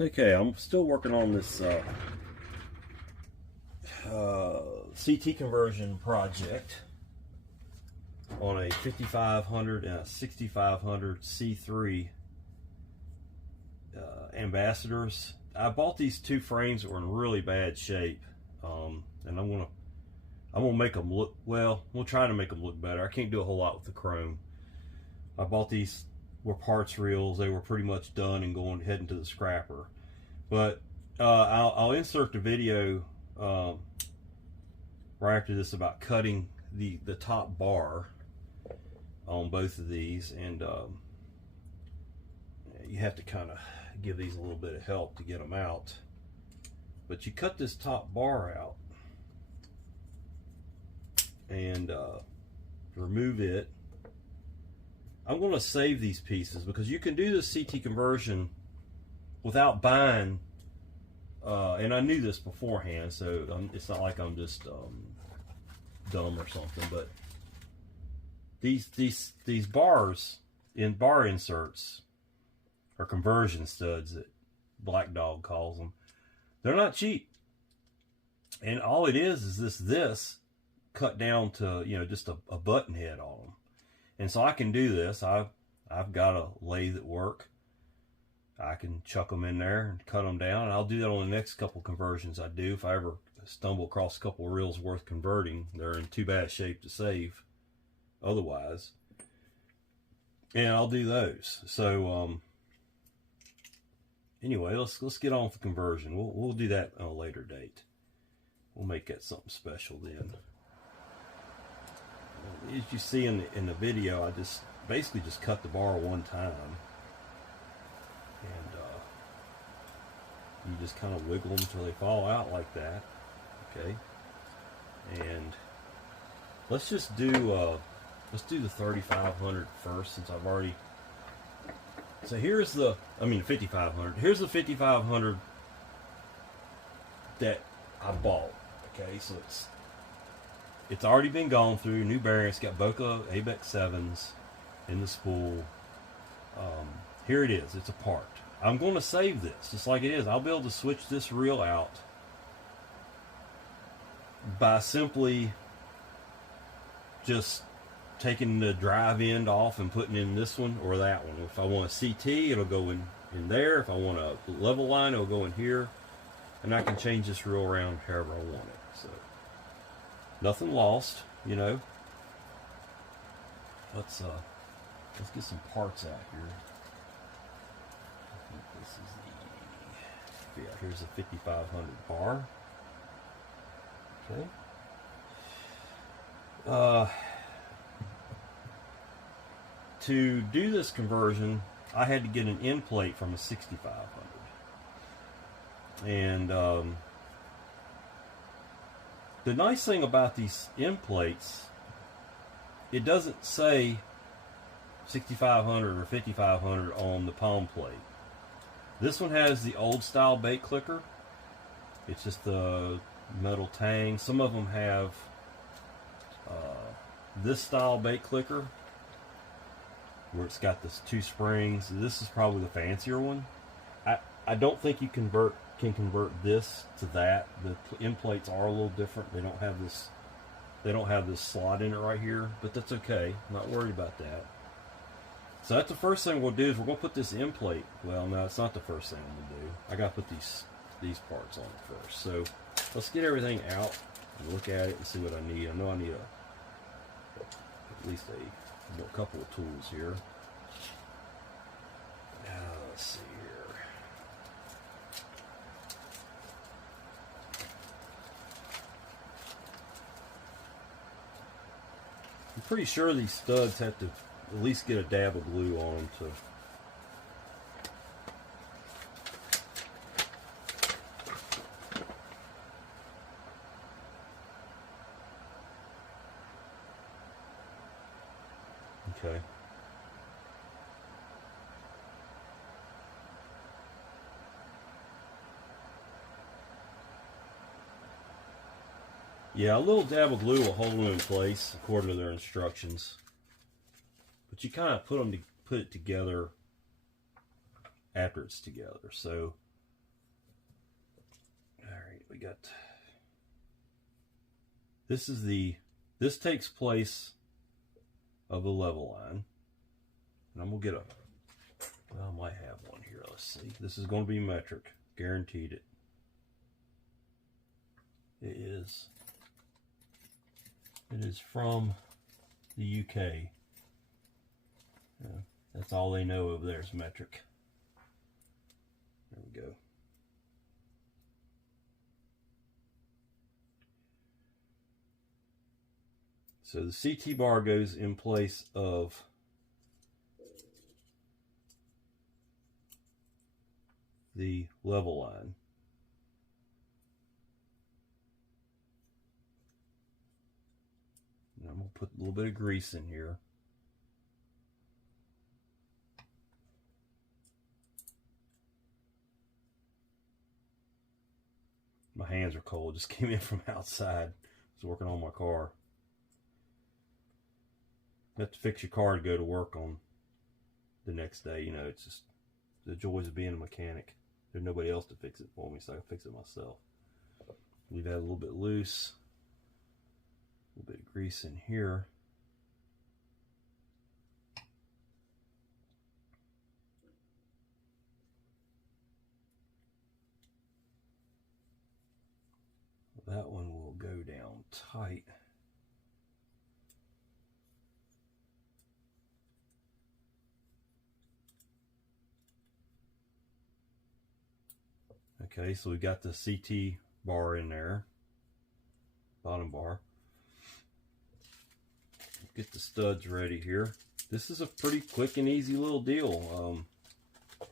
Okay, I'm still working on this CT conversion project on a 5500 and a 6500 C3 Ambassadors. I bought these two frames that were in really bad shape, and I'm gonna make them look well. We'll try to make them look better. I can't do a whole lot with the chrome. I bought these were parts reels. They were pretty much done and heading to the scrapper. But I'll insert the video right after this about cutting the top bar on both of these, and you have to kind of give these a little bit of help to get them out. But you cut this top bar out and remove it. I'm going to save these pieces because you can do this CT conversion without buying, and I knew this beforehand, so it's not like I'm just dumb or something. But these bars in bar inserts, or conversion studs that Black Dog calls them, they're not cheap. And all it is this cut down to, you know, just a button head on them. And so I can do this. I've got a lathe at work. I can chuck them in there and cut them down, and I'll do that on the next couple conversions I do. If I ever stumble across a couple of reels worth converting, they're in too bad shape to save otherwise, and I'll do those. So anyway, let's get on with the conversion. We'll do that on a later date. We'll make that something special then. As you see in the video, I just basically just cut the bar one time, and you just kind of wiggle them until they fall out like that. Okay, and let's just do the 3500 first, since I've already. So here's the 5500. Here's the 5500 that I bought. Okay, so it's already been gone through, new bearing. It's got Boca ABEX 7s in the spool. Here it is. It's a part. I'm going to save this just like it is. I'll be able to switch this reel out by simply just taking the drive end off and putting in this one or that one. If I want a CT, it'll go in there. If I want a level line, it'll go in here. And I can change this reel around however I want it. So nothing lost, you know. Let's get some parts out here. I think this is here's the 5500 bar. Okay. To do this conversion, I had to get an end plate from a 6500, and the nice thing about these end plates, it doesn't say 6500 or 5500 on the palm plate. This one has the old style bait clicker. It's just the metal tang. Some of them have this style bait clicker where it's got this two springs. This is probably the fancier one. I don't think you can convert this to that. The end plates are a little different. They don't have this slot in it right here, but that's okay. I'm not worried about that. So that's the first thing we'll do is we're going to put this end plate. Well, no, it's not the first thing I'm going to do. I got to put these parts on first. So let's get everything out and look at it and see what I need. I know I need at least a couple of tools here. Now, let's see here. I'm pretty sure these studs have to at least get a dab of glue on them to. Okay. Yeah, a little dab of glue will hold them in place according to their instructions. But you kind of put it together after it's together. So got, this takes place of a level line. And I'm going to get well, I might have one here. Let's see. This is going to be metric. Guaranteed it. It is from the UK. Yeah, that's all they know over there is metric. There we go. So the CT bar goes in place of the level line. And I'm going to put a little bit of grease in here. My hands are cold. Just came in from outside. I was working on my car. You have to fix your car to go to work on the next day. You know, it's just the joys of being a mechanic. There's nobody else to fix it for me, so I can fix it myself. Leave that a little bit loose. A little bit of grease in here. That one will go down tight. Okay, so we got the CT bar in there, bottom bar. Get the studs ready here. This is a pretty quick and easy little deal.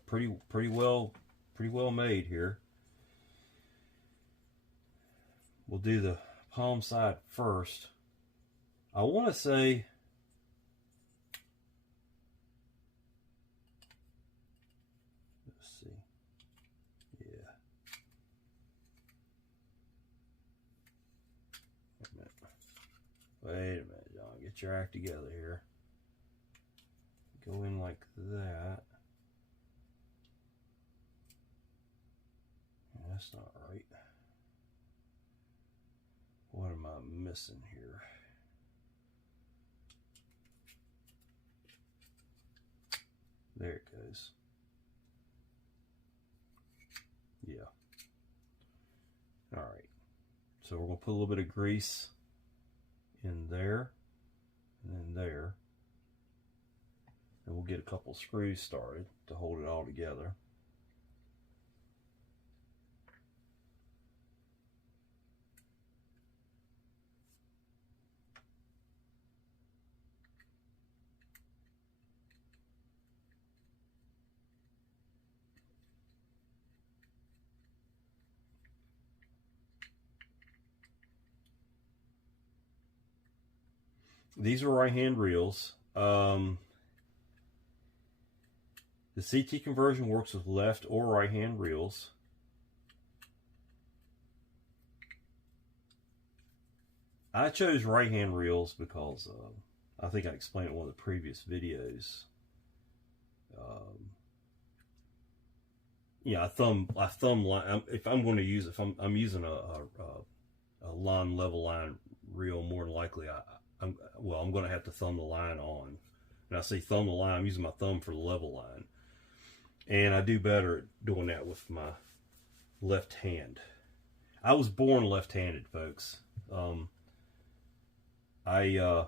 Pretty well made here. We'll do the palm side first. I want to say let's see. Yeah. Wait a minute, John. Get your act together here. Go in like that. That's not right. What am I missing here? There it goes. Yeah. All right. So we're going to put a little bit of grease in there and then there. And we'll get a couple screws started to hold it all together. These are right hand reels. The CT conversion works with left or right hand reels. I chose right hand reels because I think I explained it in one of the previous videos. Yeah, I thumb line. If I'm going to use, if I'm using a line level line reel, more than likely I'm going to have to thumb the line on. And I say thumb the line, I'm using my thumb for the level line. And I do better at doing that with my left hand. I was born left-handed, folks. I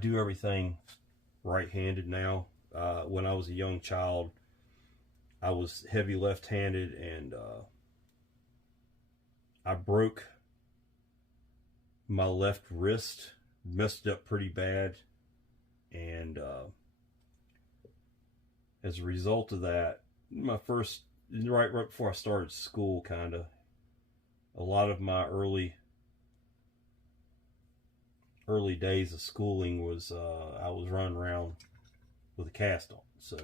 do everything right-handed now. When I was a young child, I was heavy left-handed, and I broke my left wrist, messed up pretty bad, and as a result of that, right before I started school, a lot of my early days of schooling was I was running around with a cast on. So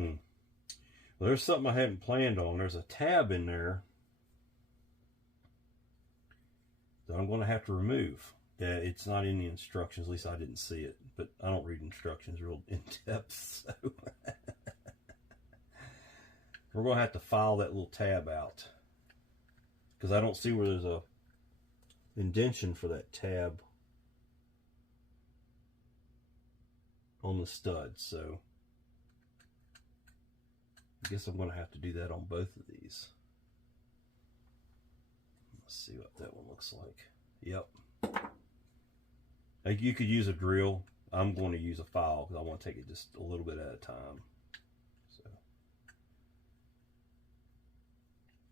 Well, there's something I hadn't planned on. There's a tab in there that I'm going to have to remove. Yeah, it's not in the instructions. At least I didn't see it. But I don't read instructions real in depth, so we're going to have to file that little tab out, because I don't see where there's a indentation for that tab on the stud. So I guess I'm going to have to do that on both of these. Let's see what that one looks like. Yep. Like, you could use a drill. I'm going to use a file because I want to take it just a little bit at a time. So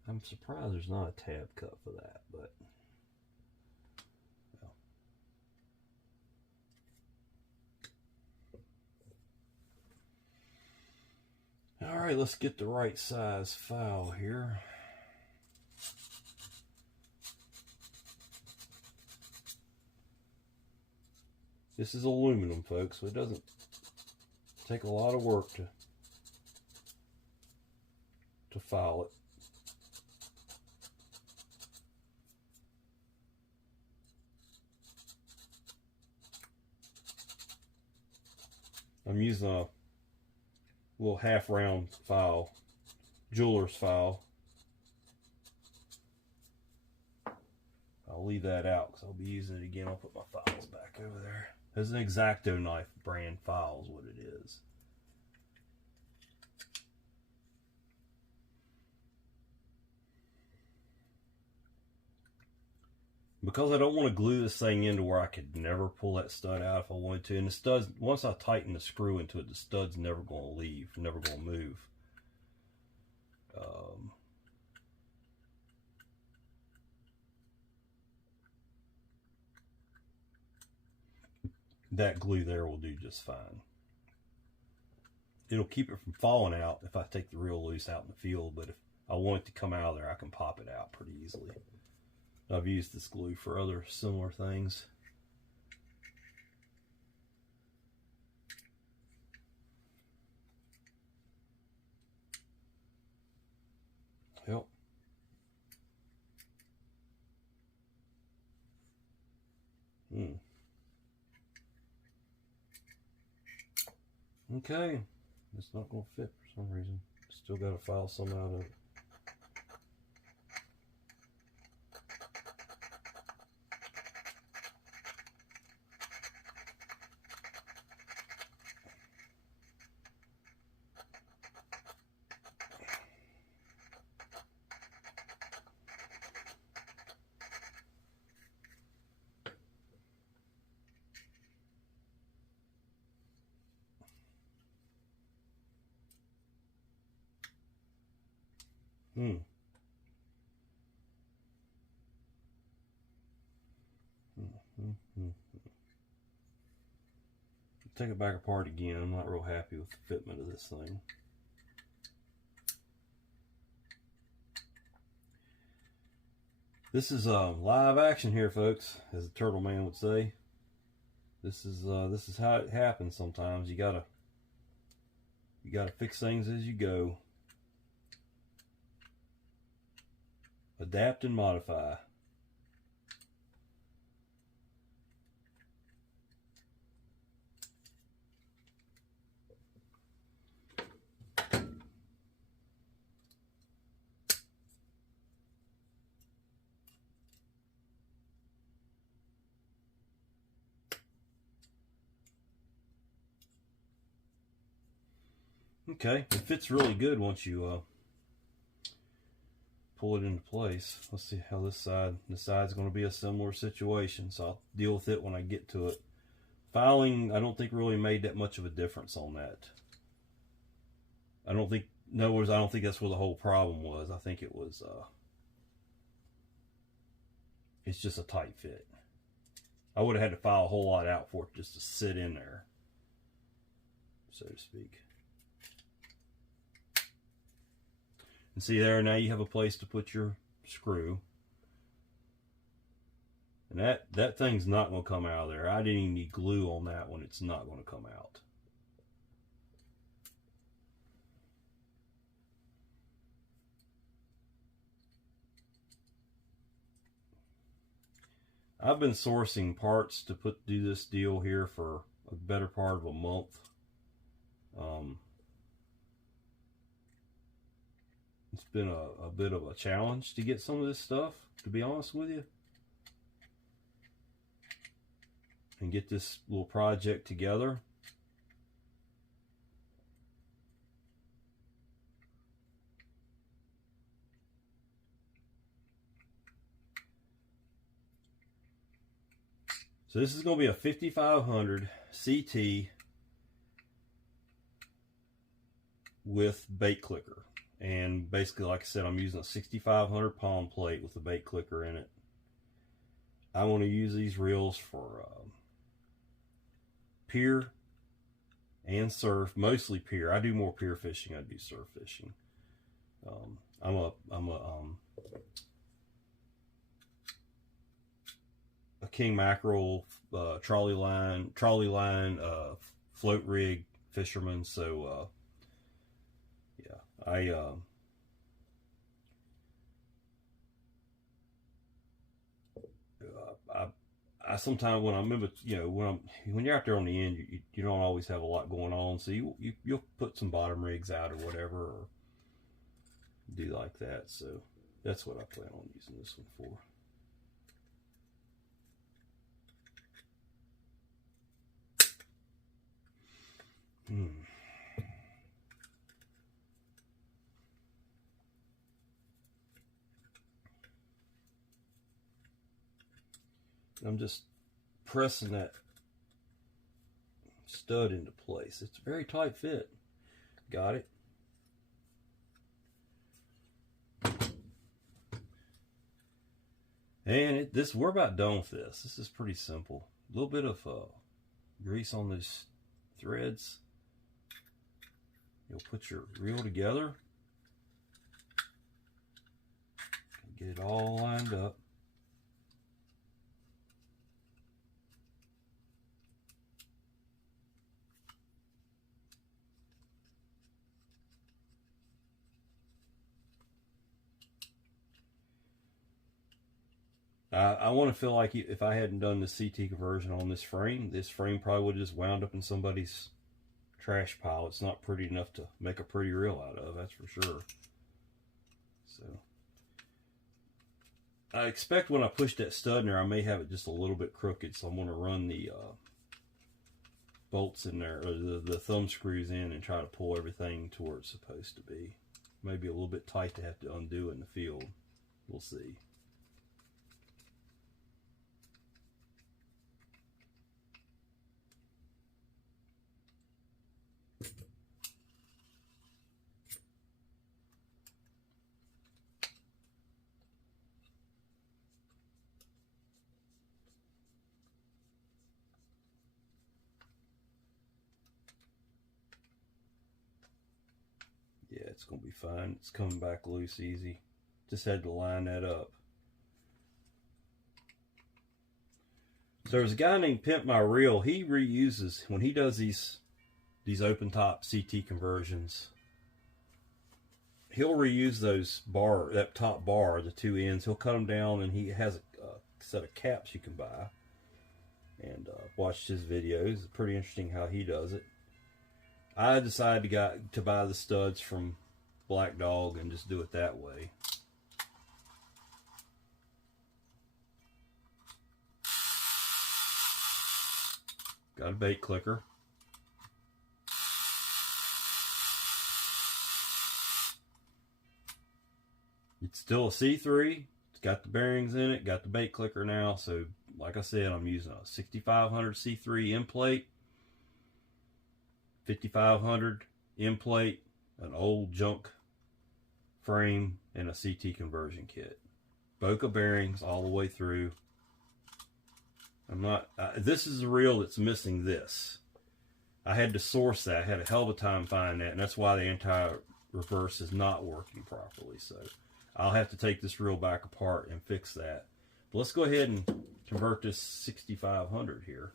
I'm surprised there's not a tab cut for that, but yeah. All right, let's get the right size file here. This is aluminum, folks, so it doesn't take a lot of work to file it. I'm using a little half round file, jeweler's file. I'll leave that out because I'll be using it again. I'll put my files back over there. There's an X-Acto knife brand file is what it is. Because I don't want to glue this thing into where I could never pull that stud out if I wanted to. And the studs, once I tighten the screw into it, the stud's never going to leave, never going to move. That glue there will do just fine. It'll keep it from falling out if I take the reel loose out in the field, but if I want it to come out of there, I can pop it out pretty easily. I've used this glue for other similar things. Yep. Okay, it's not going to fit for some reason. Still got to file some out of it. Take it back apart again. I'm not real happy with the fitment of this thing. This is live action here, folks, as the Turtle Man would say. This is how it happens sometimes. You gotta fix things as you go. Adapt and modify. Okay, it fits really good once you pull it into place. Let's see how this side's going to be a similar situation, so I'll deal with it when I get to it. Filing, I don't think really made that much of a difference on that. I don't think that's where the whole problem was. I think it was it's just a tight fit. I would have had to file a whole lot out for it just to sit in there, so to speak. And see there, now you have a place to put your screw. And that thing's not going to come out of there. I didn't even need glue on that one. It's not going to come out. I've been sourcing parts to do this deal here for a better part of a month. It's been a bit of a challenge to get some of this stuff, to be honest with you, and get this little project together. So this is going to be a 5500 CT with bait clicker. And basically, like I said, I'm using a 6500 palm plate with a bait clicker in it. I want to use these reels for pier and surf, mostly pier. I do more pier fishing. I do surf fishing. I'm a king mackerel trolley line float rig fisherman. So yeah, I sometimes when I'm in, when you're out there on the end, you don't always have a lot going on, so you'll put some bottom rigs out or whatever, or do like that. So that's what I plan on using this one for. I'm just pressing that stud into place. It's a very tight fit. Got it. And we're about done with this. This is pretty simple. A little bit of grease on these threads. You'll put your reel together. Get it all lined up. I want to feel like if I hadn't done the CT conversion on this frame probably would have just wound up in somebody's trash pile. It's not pretty enough to make a pretty reel out of, that's for sure. So I expect when I push that stud in there, I may have it just a little bit crooked, so I'm going to run the bolts in there, or the thumb screws in, and try to pull everything to where it's supposed to be. Maybe a little bit tight to have to undo in the field. We'll see. Yeah, it's going to be fine. It's coming back loose easy. Just had to line that up. So there's a guy named Pimp My Reel. He reuses, when he does these open top CT conversions, he'll reuse that top bar, the two ends. He'll cut them down, and he has a set of caps you can buy. And watched his videos. It's pretty interesting how he does it. I decided to buy the studs from Black Dog and just do it that way. Got a bait clicker. It's still a C3. It's got the bearings in it. Got the bait clicker now. So, like I said, I'm using a 6500 C3 end plate, 5500 end plate, an old junk frame, and a CT conversion kit. Boca bearings all the way through. This is the reel that's missing this. I had to source that. I had a hell of a time finding that, and that's why the anti-reverse is not working properly. So I'll have to take this reel back apart and fix that. But let's go ahead and convert this 6500 here.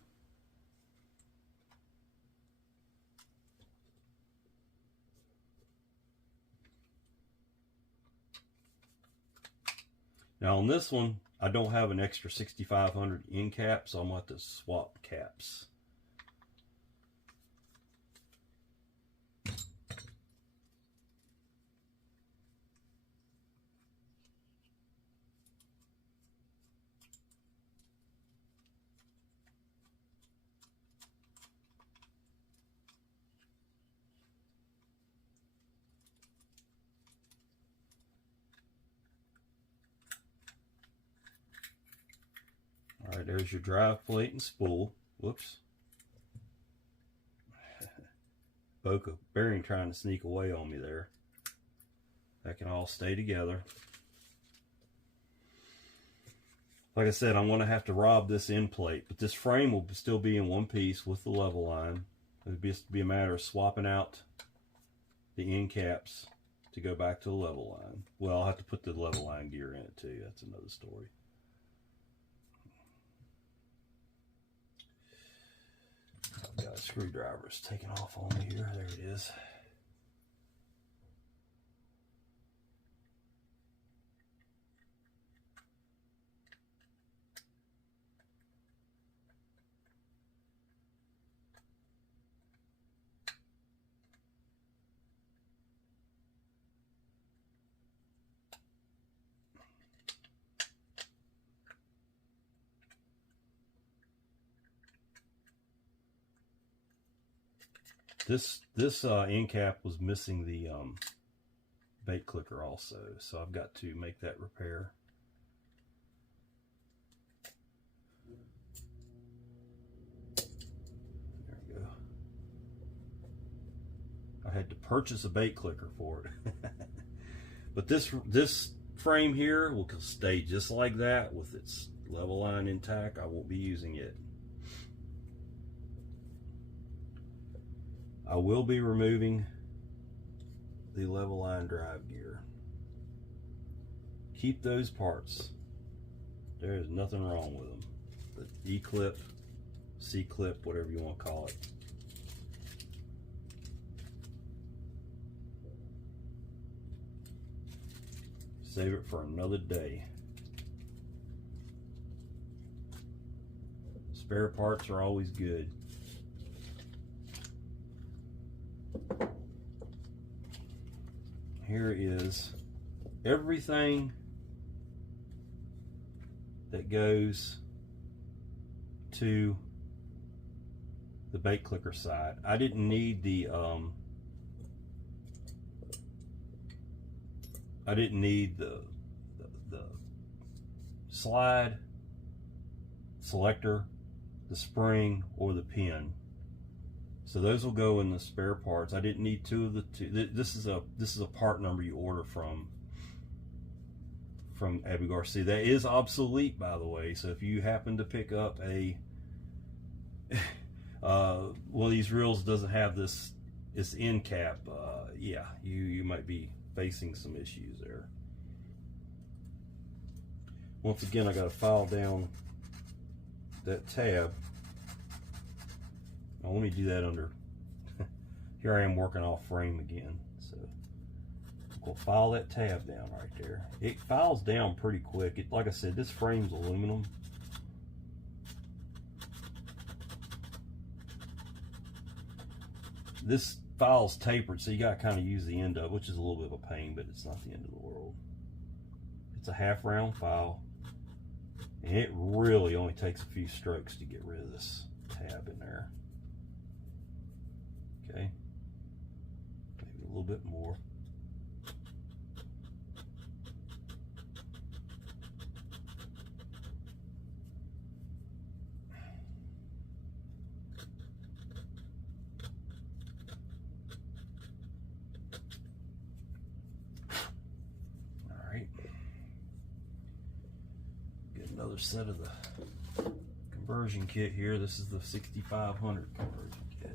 Now on this one, I don't have an extra 6500 end cap, so I'm going to have to swap caps. All right, there's your drive plate and spool. Whoops. Boca bearing trying to sneak away on me there. That can all stay together. Like I said, I'm going to have to rob this end plate, but this frame will still be in one piece with the level line. It would just be a matter of swapping out the end caps to go back to the level line. Well, I'll have to put the level line gear in it too. That's another story. I've got a screwdriver. It's taking off on me here. There it is. This end cap was missing the bait clicker also, so I've got to make that repair. There we go. I had to purchase a bait clicker for it. But this frame here will stay just like that with its level line intact. I won't be using it. I will be removing the level line drive gear. Keep those parts. There is nothing wrong with them. The E-clip, C-clip, whatever you want to call it. Save it for another day. Spare parts are always good. Here is everything that goes to the bait clicker side. I didn't need the slide, selector, the spring, or the pin. So those will go in the spare parts. I didn't need two of the two. This is a part number you order from Abu Garcia. That is obsolete, by the way. So if you happen to pick up a one of these reels doesn't have this end cap, yeah, you might be facing some issues there. Once again, I got to file down that tab. Now, let me do that under. Here I am working off frame again. So we'll file that tab down right there. It files down pretty quick. Like I said, this frame's aluminum. This file's tapered, so you got to kind of use the end of it, which is a little bit of a pain, but it's not the end of the world. It's a half round file, and it really only takes a few strokes to get rid of this tab in there. Okay, maybe a little bit more. All right, get another set of the conversion kit here. This is the 6500 conversion kit.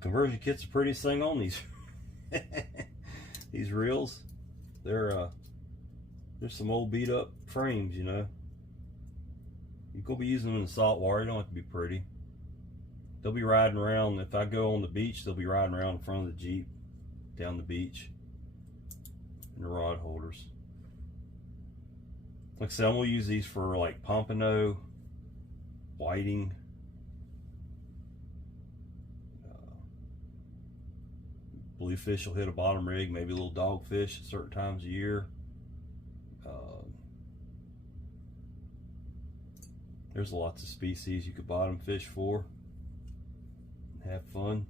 Conversion kit's the prettiest thing on these these reels. They're there's some old beat up frames, you know. You could be using them in the salt water. They don't have to be pretty. They'll be riding around. If I go on the beach, they'll be riding around in front of the Jeep down the beach in the rod holders. Like I said, I'm going to use these for like pompano, whiting, bluefish will hit a bottom rig, maybe a little dogfish at certain times of year. There's lots of species you could bottom fish for and have fun.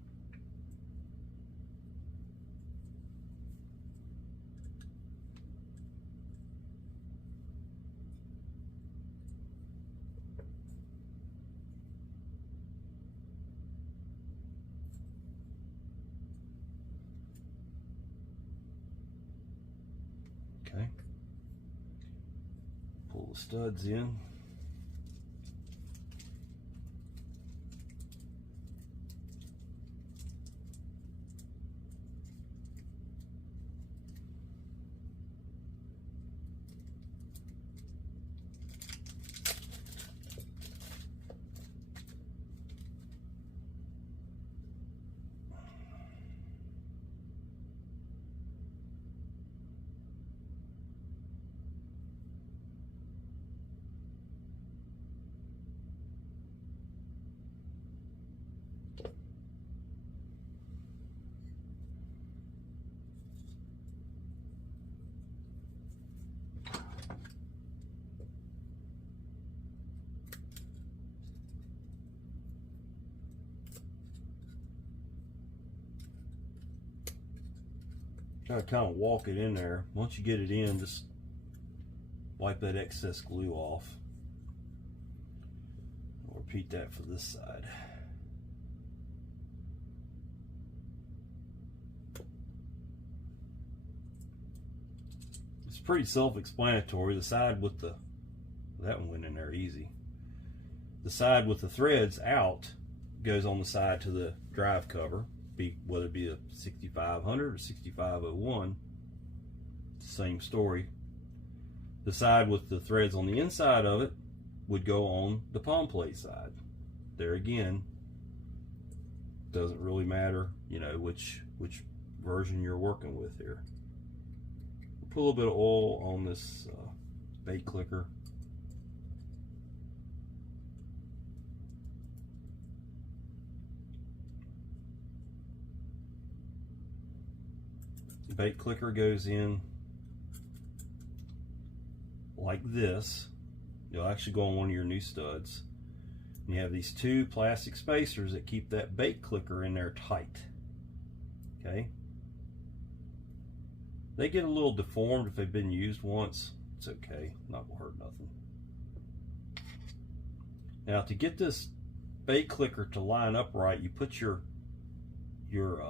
Okay. Pull the studs in. Try to kind of walk it in there. Once you get it in, just wipe that excess glue off. I'll repeat that for this side. It's pretty self-explanatory. The side with the, that one went in there easy. The side with the threads out goes on the side to the drive cover. Whether it be a 6500 or 6501, same story. The side with the threads on the inside of it would go on the palm plate side. There again, doesn't really matter, you know, which version you're working with here. Put a little bit of oil on this bait clicker. The bait clicker goes in like this. You'll actually go on one of your new studs. And you have these two plastic spacers that keep that bait clicker in there tight. Okay? They get a little deformed if they've been used once. It's okay, not gonna hurt nothing. Now to get this bait clicker to line up right, you put your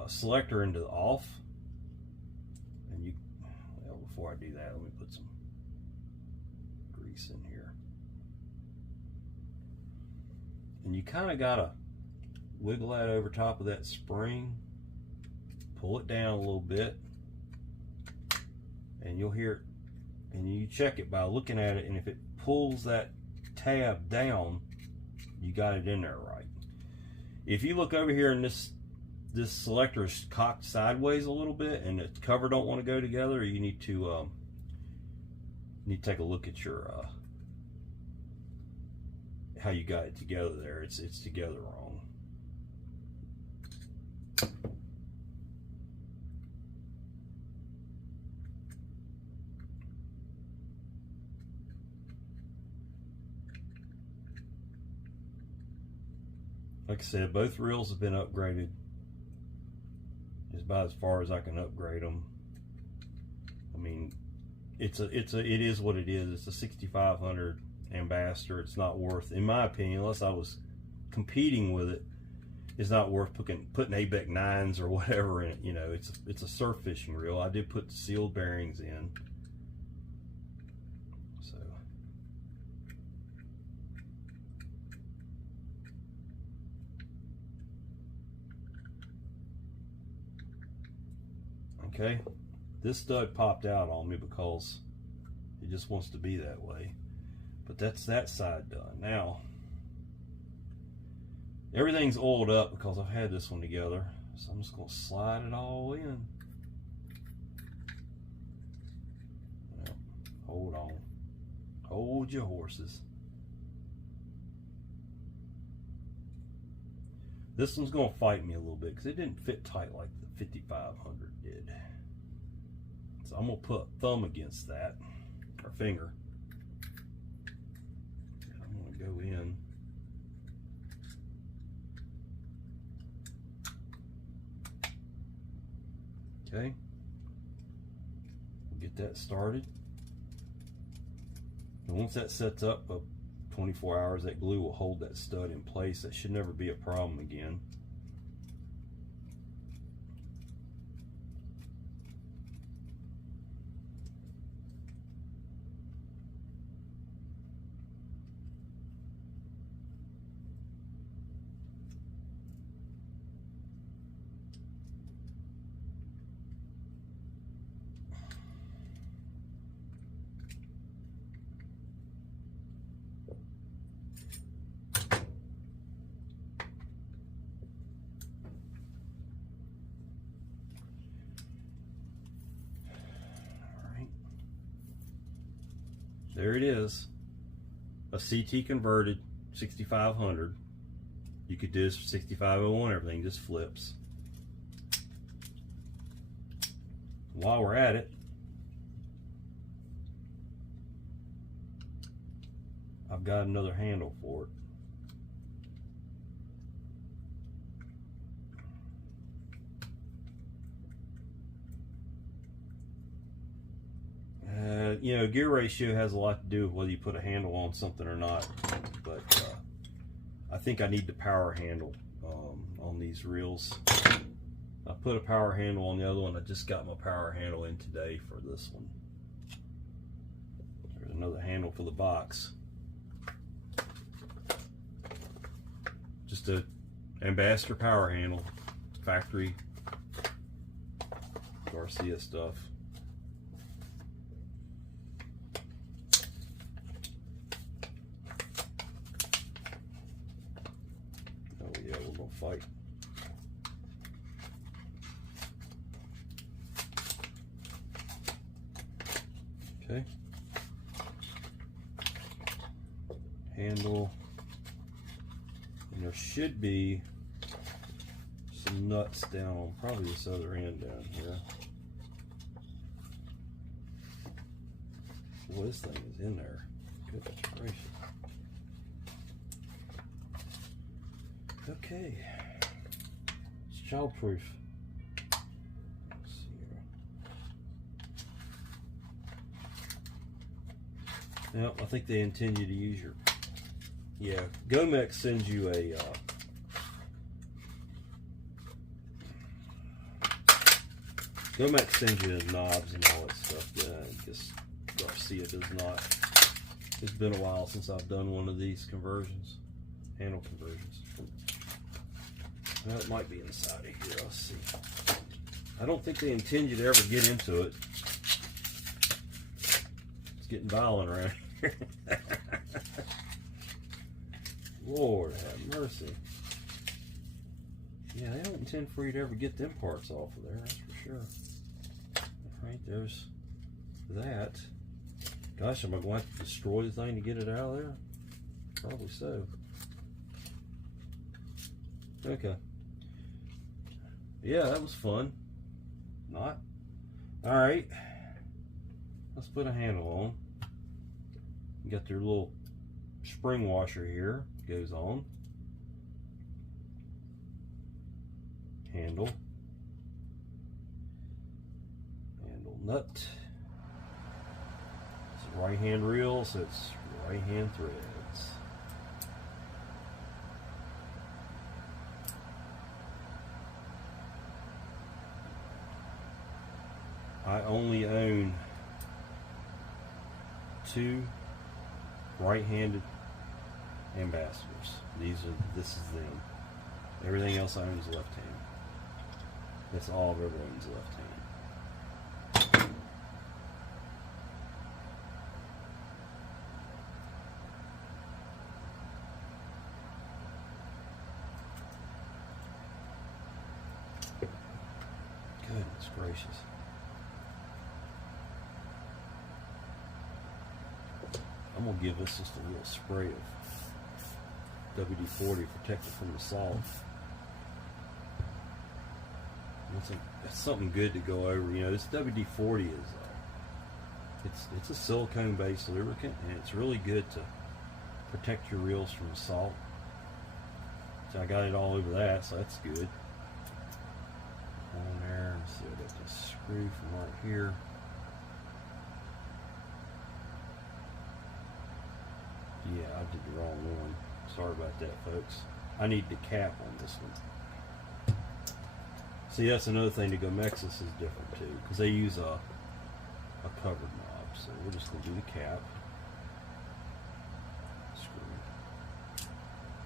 selector into off. And you, well, before I do that, let me put some grease in here. And you kind of gotta wiggle that over top of that spring, pull it down a little bit, and you'll hear it, and you check it by looking at it, and if it pulls that tab down, you got it in there right. If you look over here and this selector is cocked sideways a little bit and the cover don't want to go together, you need to take a look at your how you got it together there. It's together wrong. Like I said, both reels have been upgraded. It's about as far as I can upgrade them. I mean, it is what it is. It's a 6500 Ambassador. It's not worth, in my opinion, unless I was competing with it, it's not worth putting ABEC 9s or whatever in it. You know, it's a surf fishing reel. I did put the sealed bearings in. So Okay, this stud popped out on me because it just wants to be that way. But that's that side done. Now, everything's oiled up because I've had this one together. So I'm just going to slide it all in. Well, hold on. Hold your horses. This one's going to fight me a little bit because it didn't fit tight like the 5500 did. So I'm going to put thumb against that, or finger. I'm going to go in. Okay. We'll get that started. And once that sets up, 24 hours, that glue will hold that stud in place. That should never be a problem again. There it is, a CT converted 6500. You could do this for 6501, everything just flips. While we're at it, I've got another handle for it. You know, gear ratio has a lot to do with whether you put a handle on something or not, but I think I need the power handle on these reels. I put a power handle on the other one. I just got my power handle in today for this one. There's another handle for the box. Just a Ambassador power handle, factory Garcia stuff. Fight. Okay. Handle. And there should be some nuts down on probably this other end down here. Boy, this thing is in there. Goodness gracious. Okay, it's childproof. Let's see here. Yep, I think they intend you to use your. Yeah, Gomex sends you a. Gomex sends you the knobs and all that stuff. Yeah, just Garcia does not. It's been a while since I've done one of these conversions, handle conversions. Well, it might be inside of here. Let's see. I don't think they intend you to ever get into it. It's getting violent around here. Lord have mercy. Yeah, they don't intend for you to ever get them parts off of there, that's for sure. Alright, there's that. Gosh, am I going to have to destroy the thing to get it out of there? Probably so. Okay. Yeah, that was fun. Not. Alright. Let's put a handle on. You got their little spring washer here. Goes on. Handle. Handle nut. It's a right hand reel, so it's right hand threads. I only own 2 right-handed Ambassadors. This is them. Everything else I own is left hand. That's all I've ever owned is left hand. Goodness gracious. I'm going to give this just a little spray of WD-40 protect it from the salt. That's something good to go over. You know, this WD-40 is it's a silicone-based lubricant, and it's really good to protect your reels from the salt. So I got it all over that, so that's good. On there, let's see, I got this screw from right here. Yeah, I did the wrong one. Sorry about that, folks. I need the cap on this one. See, that's another thing. The Gomexus is different too, because they use a covered knob. So we're just going to do the cap. Screw.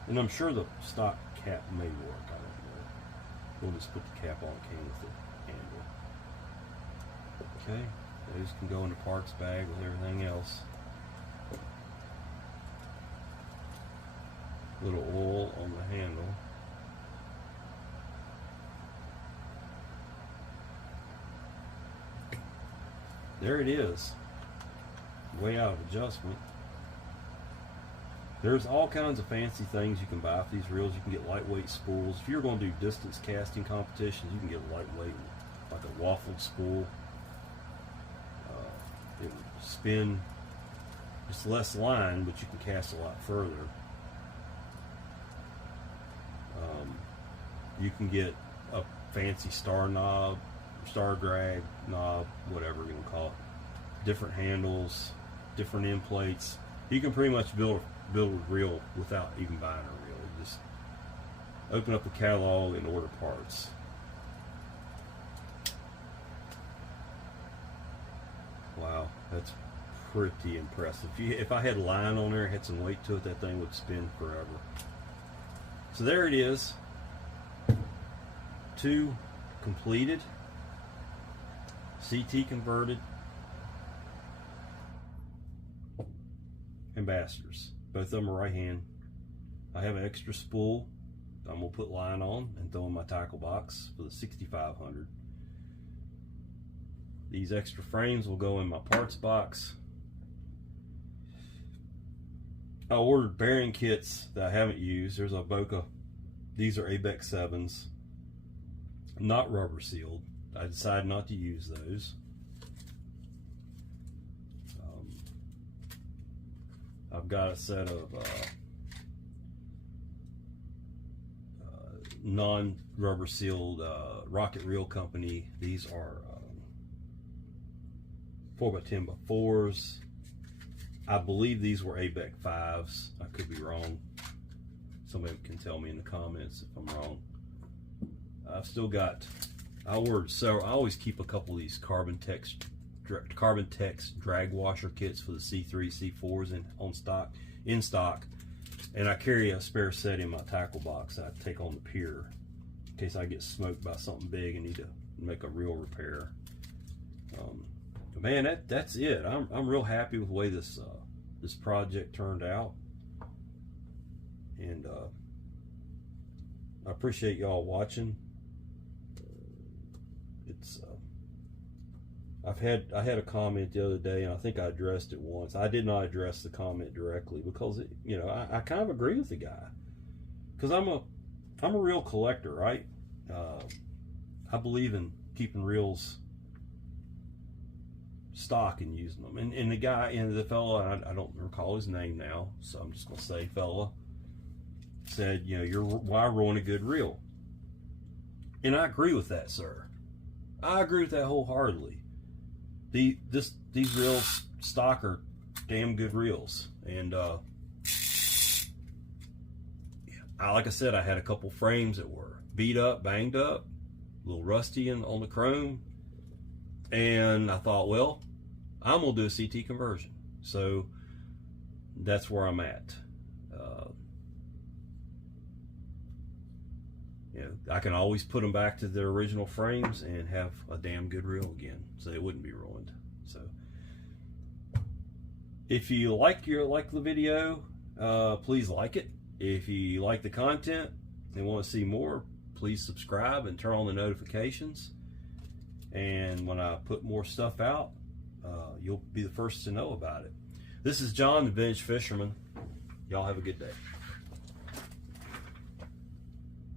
And I'm sure the stock cap may work. I don't know. We'll just put the cap on can with the handle. Okay, those can go in the parts bag with everything else. Little oil on the handle. There it is. Way out of adjustment. There's all kinds of fancy things you can buy for these reels. You can get lightweight spools. If you're going to do distance casting competitions, you can get a lightweight, like a waffled spool. It will spin just less line, but you can cast a lot further. You can get a fancy star knob, star drag knob, whatever you want to call it. Different handles, different end plates. You can pretty much build a reel without even buying a reel. You just open up the catalog and order parts. Wow, that's pretty impressive. If I had line on there, had some weight to it, that thing would spin forever. So there it is. 2 completed, CT converted Ambassadors. Both of them are right hand. I have an extra spool I'm going to put line on and throw in my tackle box for the 6500. These extra frames will go in my parts box. I ordered bearing kits that I haven't used. There's a Boca. These are ABEX 7s. Not rubber sealed. I decided not to use those. I've got a set of non-rubber sealed Rocket Reel Company. These are 4x10x4s. I believe these were ABEX 5s. I could be wrong. Somebody can tell me in the comments if I'm wrong. I've still got, I ordered, so I always keep a couple of these Carbon Tex drag washer kits for the C3, C4s in stock, and I carry a spare set in my tackle box that I take on the pier in case I get smoked by something big and need to make a real repair. Man, that's it. I'm real happy with the way this this project turned out, and I appreciate y'all watching. It's I had a comment the other day, and I think I addressed it once. I did not address the comment directly because I kind of agree with the guy, because I'm a real collector, right? I believe in keeping reels stock and using them. And the guy, and the fella, I don't recall his name now, so I'm just gonna say fella, said, why ruin a good reel? And I agree with that, sir. I agree with that wholeheartedly. These reels stock are damn good reels, and like I said, I had a couple frames that were beat up, banged up, a little rusty on the chrome, and I thought, well, I'm gonna do a CT conversion, so that's where I'm at. I can always put them back to their original frames and have a damn good reel again, so it wouldn't be ruined. So if you like the video, please like it. If you like the content and want to see more, please subscribe and turn on the notifications. And when I put more stuff out, you'll be the first to know about it. This is John, the Vintage Fisherman. Y'all have a good day.